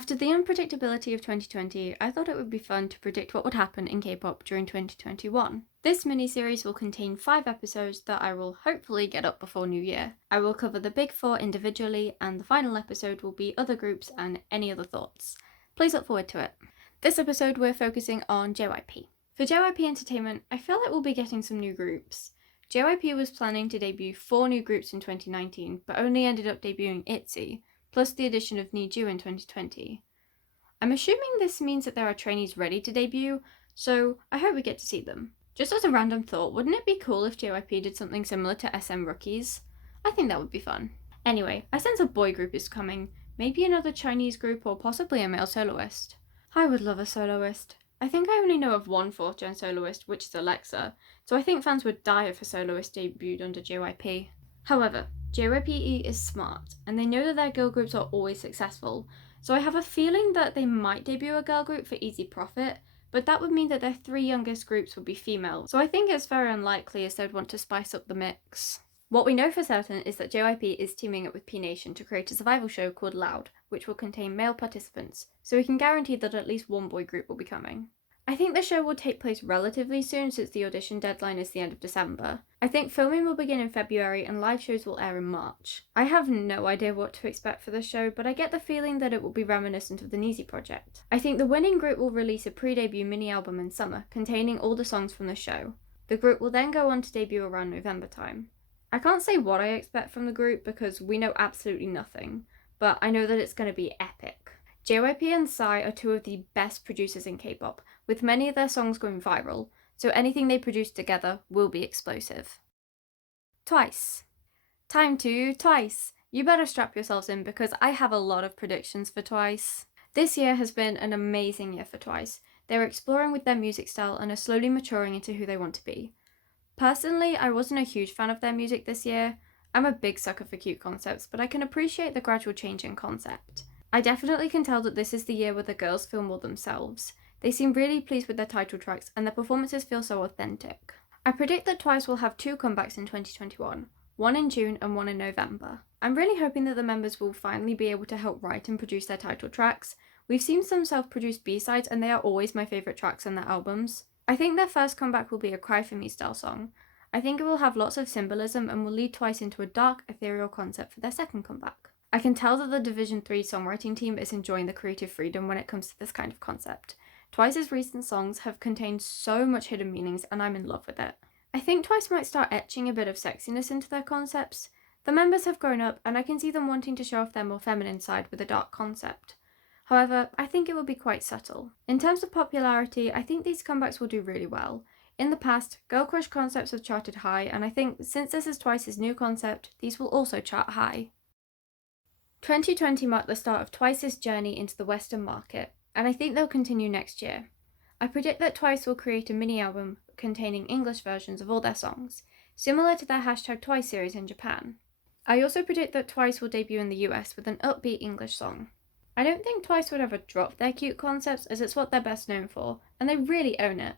After the unpredictability of 2020, I thought it would be fun to predict what would happen in K-pop during 2021. This mini-series will contain 5 episodes that I will hopefully get up before New Year. I will cover the big 4 individually, and the final episode will be other groups and any other thoughts. Please look forward to it. This episode we're focusing on JYP. For JYP Entertainment, I feel like we'll be getting some new groups. JYP was planning to debut 4 new groups in 2019, but only ended up debuting ITZY, plus the addition of NiziU in 2020. I'm assuming this means that there are trainees ready to debut, so I hope we get to see them. Just as a random thought, wouldn't it be cool if JYP did something similar to SM Rookies? I think that would be fun. Anyway, I sense a boy group is coming, maybe another Chinese group or possibly a male soloist. I would love a soloist. I think I only know of one 4th gen soloist, which is Alexa, so I think fans would die if a soloist debuted under JYP. However, JYPE is smart, and they know that their girl groups are always successful, so I have a feeling that they might debut a girl group for easy profit, but that would mean that their 3 youngest groups would be female, so I think it's very unlikely as they'd want to spice up the mix. What we know for certain is that JYP is teaming up with P Nation to create a survival show called Loud, which will contain male participants, so we can guarantee that at least one boy group will be coming. I think the show will take place relatively soon since the audition deadline is the end of December. I think filming will begin in February and live shows will air in March. I have no idea what to expect for the show, but I get the feeling that it will be reminiscent of the NiziU project. I think the winning group will release a pre-debut mini-album in summer, containing all the songs from the show. The group will then go on to debut around November time. I can't say what I expect from the group because we know absolutely nothing, but I know that it's going to be epic. JYP and ITZY are 2 of the best producers in K-pop, with many of their songs going viral, so anything they produce together will be explosive. TWICE. Time to TWICE! You better strap yourselves in because I have a lot of predictions for TWICE. This year has been an amazing year for TWICE. They're exploring with their music style and are slowly maturing into who they want to be. Personally, I wasn't a huge fan of their music this year. I'm a big sucker for cute concepts, but I can appreciate the gradual change in concept. I definitely can tell that this is the year where the girls feel more themselves. They seem really pleased with their title tracks and their performances feel so authentic. I predict that TWICE will have 2 comebacks in 2021, one in June and one in November. I'm really hoping that the members will finally be able to help write and produce their title tracks. We've seen some self-produced B-sides and they are always my favourite tracks on their albums. I think their first comeback will be a Cry For Me style song. I think it will have lots of symbolism and will lead TWICE into a dark, ethereal concept for their second comeback. I can tell that the Division 3 songwriting team is enjoying the creative freedom when it comes to this kind of concept. TWICE's recent songs have contained so much hidden meanings and I'm in love with it. I think TWICE might start etching a bit of sexiness into their concepts. The members have grown up and I can see them wanting to show off their more feminine side with a dark concept. However, I think it will be quite subtle. In terms of popularity, I think these comebacks will do really well. In the past, girl crush concepts have charted high and I think since this is TWICE's new concept, these will also chart high. 2020 marked the start of TWICE's journey into the Western market, and I think they'll continue next year. I predict that TWICE will create a mini-album containing English versions of all their songs, similar to their #TWICE series in Japan. I also predict that TWICE will debut in the US with an upbeat English song. I don't think TWICE would ever drop their cute concepts as it's what they're best known for, and they really own it.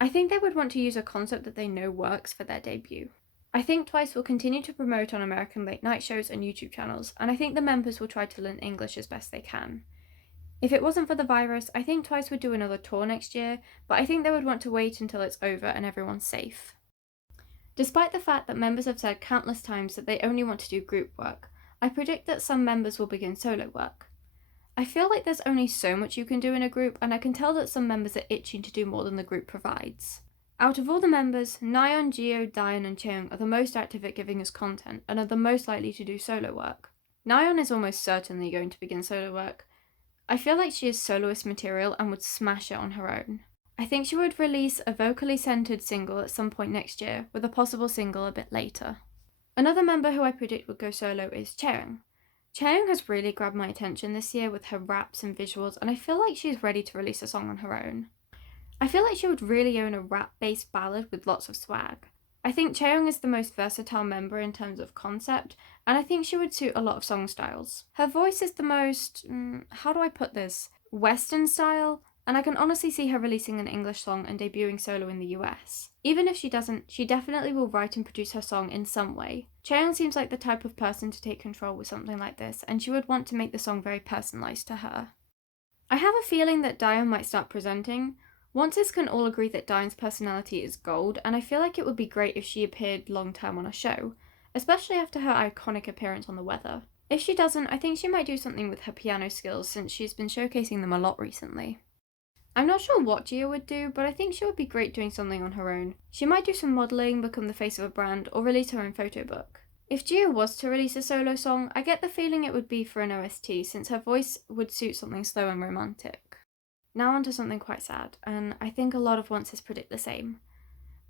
I think they would want to use a concept that they know works for their debut. I think TWICE will continue to promote on American late night shows and YouTube channels, and I think the members will try to learn English as best they can. If it wasn't for the virus, I think TWICE would do another tour next year, but I think they would want to wait until it's over and everyone's safe. Despite the fact that members have said countless times that they only want to do group work, I predict that some members will begin solo work. I feel like there's only so much you can do in a group, and I can tell that some members are itching to do more than the group provides. Out of all the members, Nayeon, Jihyo, Daeun and Chaeyoung are the most active at giving us content and are the most likely to do solo work. Nayeon is almost certainly going to begin solo work. I feel like she is soloist material and would smash it on her own. I think she would release a vocally centered single at some point next year, with a possible single a bit later. Another member who I predict would go solo is Chaeyoung. Chaeyoung has really grabbed my attention this year with her raps and visuals, and I feel like she's ready to release a song on her own. I feel like she would really own a rap-based ballad with lots of swag. I think Chaeyoung is the most versatile member in terms of concept, and I think she would suit a lot of song styles. Her voice is the most, how do I put this, Western style, and I can honestly see her releasing an English song and debuting solo in the US. Even if she doesn't, she definitely will write and produce her song in some way. Chaeyoung seems like the type of person to take control with something like this, and she would want to make the song very personalised to her. I have a feeling that Dion might start presenting. Once can all agree that Dion's personality is gold, and I feel like it would be great if she appeared long term on a show, especially after her iconic appearance on The Weather. If she doesn't, I think she might do something with her piano skills since she's been showcasing them a lot recently. I'm not sure what Gia would do, but I think she would be great doing something on her own. She might do some modelling, become the face of a brand, or release her own photo book. If Gia was to release a solo song, I get the feeling it would be for an OST, since her voice would suit something slow and romantic. Now onto something quite sad, and I think a lot of Once's predict the same.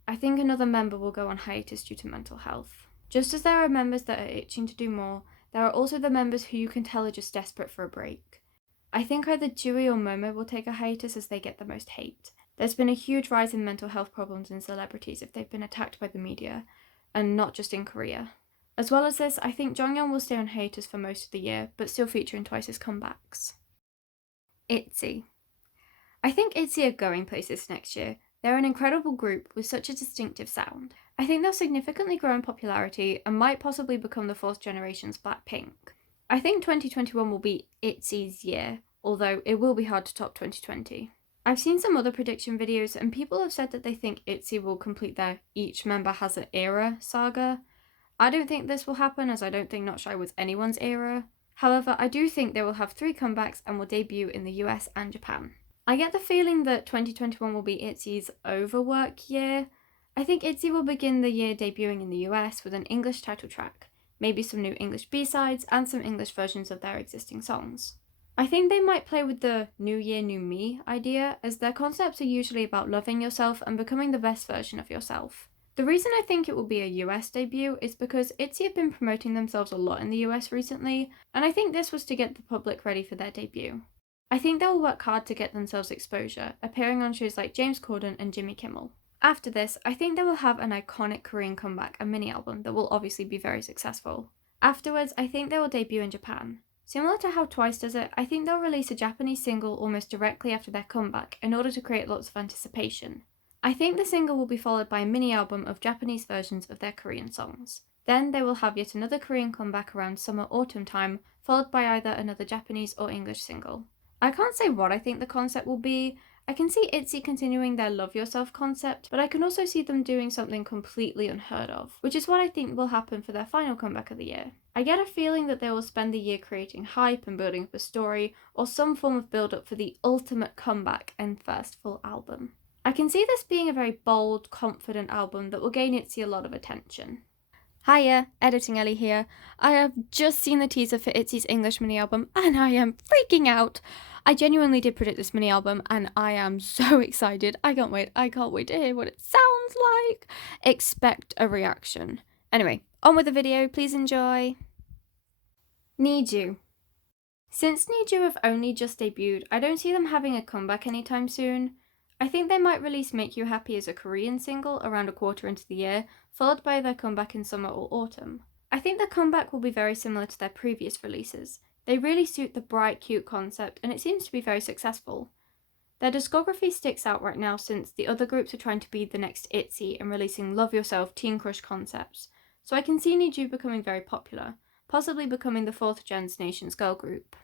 I think another member will go on hiatus due to mental health. Just as there are members that are itching to do more, there are also the members who you can tell are just desperate for a break. I think either Dewey or Momo will take a hiatus as they get the most hate. There's been a huge rise in mental health problems in celebrities if they've been attacked by the media, and not just in Korea. As well as this, I think Jonghyun will stay on hiatus for most of the year, but still feature in Twice's comebacks. ITZY. I think ITZY are going places next year. They're an incredible group with such a distinctive sound. I think they'll significantly grow in popularity and might possibly become the fourth generation's Blackpink. I think 2021 will be ITZY's year, although it will be hard to top 2020. I've seen some other prediction videos and people have said that they think ITZY will complete their each member has an era saga. I don't think this will happen as I don't think Not Shy was anyone's era. However, I do think they will have 3 comebacks and will debut in the US and Japan. I get the feeling that 2021 will be ITZY's overwork year. I think ITZY will begin the year debuting in the US with an English title track, maybe some new English B-sides, and some English versions of their existing songs. I think they might play with the New Year, New Me idea, as their concepts are usually about loving yourself and becoming the best version of yourself. The reason I think it will be a US debut is because ITZY have been promoting themselves a lot in the US recently, and I think this was to get the public ready for their debut. I think they will work hard to get themselves exposure, appearing on shows like James Corden and Jimmy Kimmel. After this, I think they will have an iconic Korean comeback and mini-album that will obviously be very successful. Afterwards, I think they will debut in Japan. Similar to how Twice does it, I think they'll release a Japanese single almost directly after their comeback in order to create lots of anticipation. I think the single will be followed by a mini-album of Japanese versions of their Korean songs. Then they will have yet another Korean comeback around summer-autumn time, followed by either another Japanese or English single. I can't say what I think the concept will be. I can see ITZY continuing their Love Yourself concept, but I can also see them doing something completely unheard of, which is what I think will happen for their final comeback of the year. I get a feeling that they will spend the year creating hype and building up a story, or some form of build-up for the ultimate comeback and first full album. I can see this being a very bold, confident album that will gain ITZY a lot of attention. Hiya, Editing Ellie here. I have just seen the teaser for ITZY's English mini-album and I am freaking out. I genuinely did predict this mini-album and I am so excited. I can't wait to hear what it sounds like. Expect a reaction. Anyway, on with the video, please enjoy. NiziU. Since NiziU have only just debuted, I don't see them having a comeback anytime soon. I think they might release Make You Happy as a Korean single around a quarter into the year, followed by their comeback in summer or autumn. I think the comeback will be very similar to their previous releases. They really suit the bright, cute concept, and it seems to be very successful. Their discography sticks out right now since the other groups are trying to be the next ITZY and releasing Love Yourself, Teen Crush concepts, so I can see NiziU becoming very popular, possibly becoming the 4th gen's nation's girl group.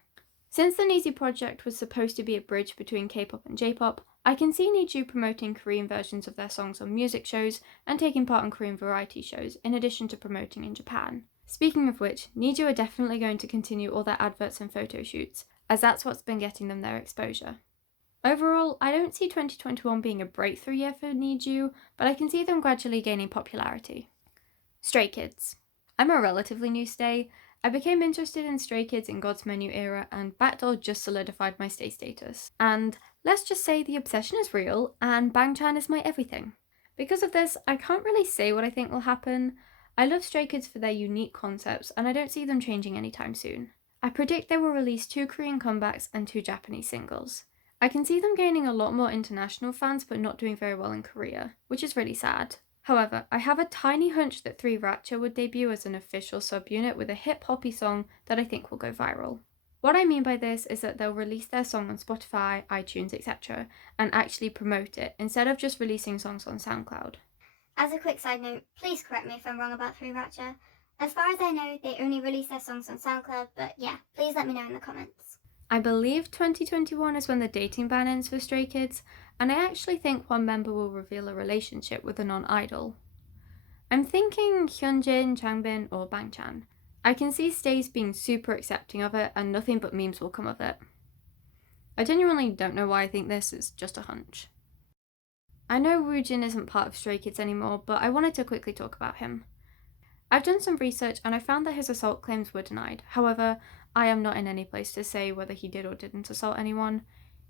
Since the NiziU project was supposed to be a bridge between K-pop and J-pop, I can see NiziU promoting Korean versions of their songs on music shows and taking part in Korean variety shows, in addition to promoting in Japan. Speaking of which, NiziU are definitely going to continue all their adverts and photo shoots, as that's what's been getting them their exposure. Overall, I don't see 2021 being a breakthrough year for NiziU, but I can see them gradually gaining popularity. Stray Kids. I'm a relatively new stay. I became interested in Stray Kids in God's Menu era, and Backdoor just solidified my stay status. And let's just say the obsession is real, and Bangchan is my everything. Because of this, I can't really say what I think will happen. I love Stray Kids for their unique concepts, and I don't see them changing anytime soon. I predict they will release 2 Korean comebacks and 2 Japanese singles. I can see them gaining a lot more international fans, but not doing very well in Korea, which is really sad. However, I have a tiny hunch that 3 Ratcha would debut as an official subunit with a hip-hoppy song that I think will go viral. What I mean by this is that they'll release their song on Spotify, iTunes, etc. and actually promote it, instead of just releasing songs on SoundCloud. As a quick side note, please correct me if I'm wrong about 3 Ratcha. As far as I know, they only release their songs on SoundCloud, but yeah, please let me know in the comments. I believe 2021 is when the dating ban ends for Stray Kids, and I actually think one member will reveal a relationship with a non-idol. I'm thinking Hyunjin, Changbin, or Bangchan. I can see Stays being super accepting of it and nothing but memes will come of it. I genuinely don't know why I think this, is just a hunch. I know Woojin isn't part of Stray Kids anymore, but I wanted to quickly talk about him. I've done some research and I found that his assault claims were denied. However, I am not in any place to say whether he did or didn't assault anyone.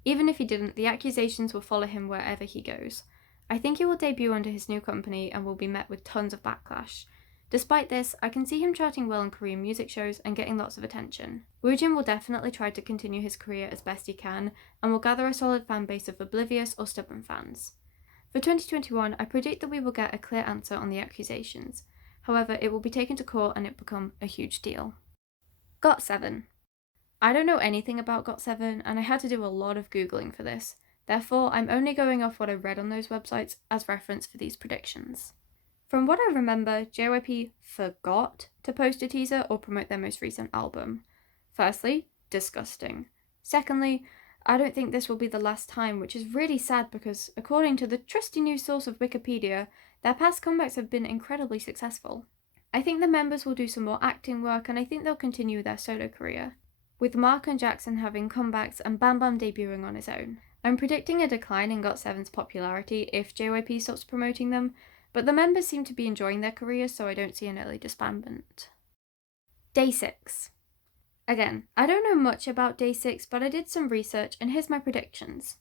Even if he didn't, the accusations will follow him wherever he goes. I think he will debut under his new company and will be met with tons of backlash. Despite this, I can see him charting well in Korean music shows and getting lots of attention. Woojin will definitely try to continue his career as best he can and will gather a solid fan base of oblivious or stubborn fans. For 2021, I predict that we will get a clear answer on the accusations. However, it will be taken to court and it become a huge deal. GOT7. I don't know anything about GOT7 and I had to do a lot of Googling for this. Therefore, I'm only going off what I read on those websites as reference for these predictions. From what I remember, JYP forgot to post a teaser or promote their most recent album. Firstly, disgusting. Secondly, I don't think this will be the last time, which is really sad because, according to the trusty news source of Wikipedia, their past comebacks have been incredibly successful. I think the members will do some more acting work and I think they'll continue their solo career, with Mark and Jackson having comebacks and Bam Bam debuting on his own. I'm predicting a decline in GOT7's popularity if JYP stops promoting them, but the members seem to be enjoying their careers, so I don't see an early disbandment. Day 6. Again, I don't know much about Day 6, but I did some research and here's my predictions.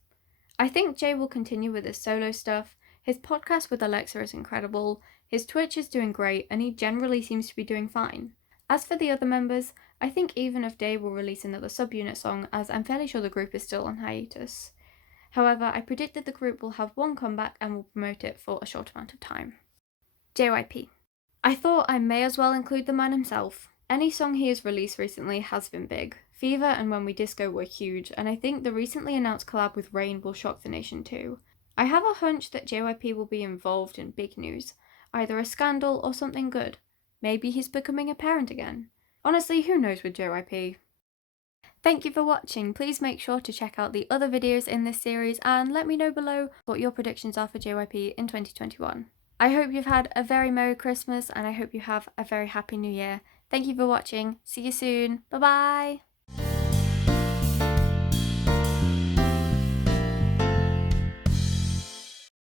I think Jay will continue with his solo stuff. His podcast with Alexa is incredible, his Twitch is doing great, and he generally seems to be doing fine. As for the other members, I think Even of Day will release another subunit song, as I'm fairly sure the group is still on hiatus. However, I predict that the group will have one comeback and will promote it for a short amount of time. JYP. I thought I may as well include the man himself. Any song he has released recently has been big. Fever and When We Disco were huge, and I think the recently announced collab with Rain will shock the nation too. I have a hunch that JYP will be involved in big news, either a scandal or something good. Maybe he's becoming a parent again. Honestly, who knows with JYP? Thank you for watching. Please make sure to check out the other videos in this series and let me know below what your predictions are for JYP in 2021. I hope you've had a very Merry Christmas and I hope you have a very Happy New Year. Thank you for watching. See you soon. Bye bye!